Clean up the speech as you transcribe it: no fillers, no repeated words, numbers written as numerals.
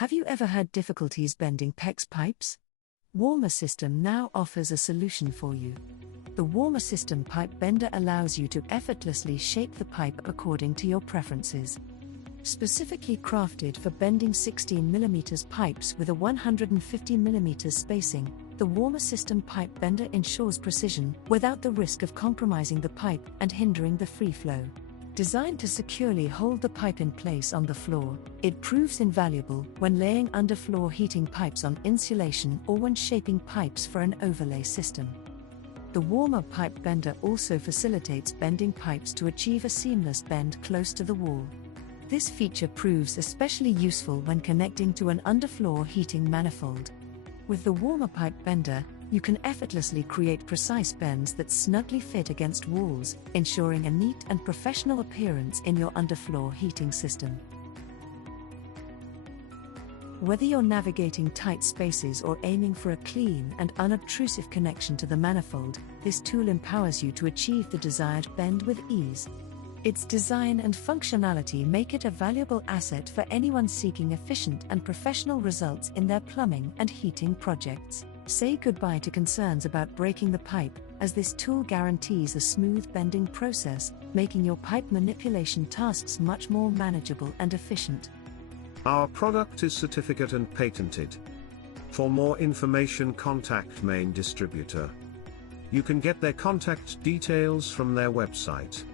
Have you ever had difficulties bending PEX pipes? Warmer System now offers a solution for you. The Warmer System Pipe Bender allows you to effortlessly shape the pipe according to your preferences. Specifically crafted for bending 16mm pipes with a 150mm spacing, the Warmer System Pipe Bender ensures precision without the risk of compromising the pipe and hindering the free flow. Designed to securely hold the pipe in place on the floor, it proves invaluable when laying underfloor heating pipes on insulation or when shaping pipes for an overlay system. The Warmer Pipe Bender also facilitates bending pipes to achieve a seamless bend close to the wall. This feature proves especially useful when connecting to an underfloor heating manifold. With the Warmer Pipe Bender, you can effortlessly create precise bends that snugly fit against walls, ensuring a neat and professional appearance in your underfloor heating system. Whether you're navigating tight spaces or aiming for a clean and unobtrusive connection to the manifold, this tool empowers you to achieve the desired bend with ease. Its design and functionality make it a valuable asset for anyone seeking efficient and professional results in their plumbing and heating projects. Say goodbye to concerns about breaking the pipe, as this tool guarantees a smooth bending process, making your pipe manipulation tasks much more manageable and efficient. Our product is certificate and patented. For more information, contact main distributor. You can get their contact details from their website.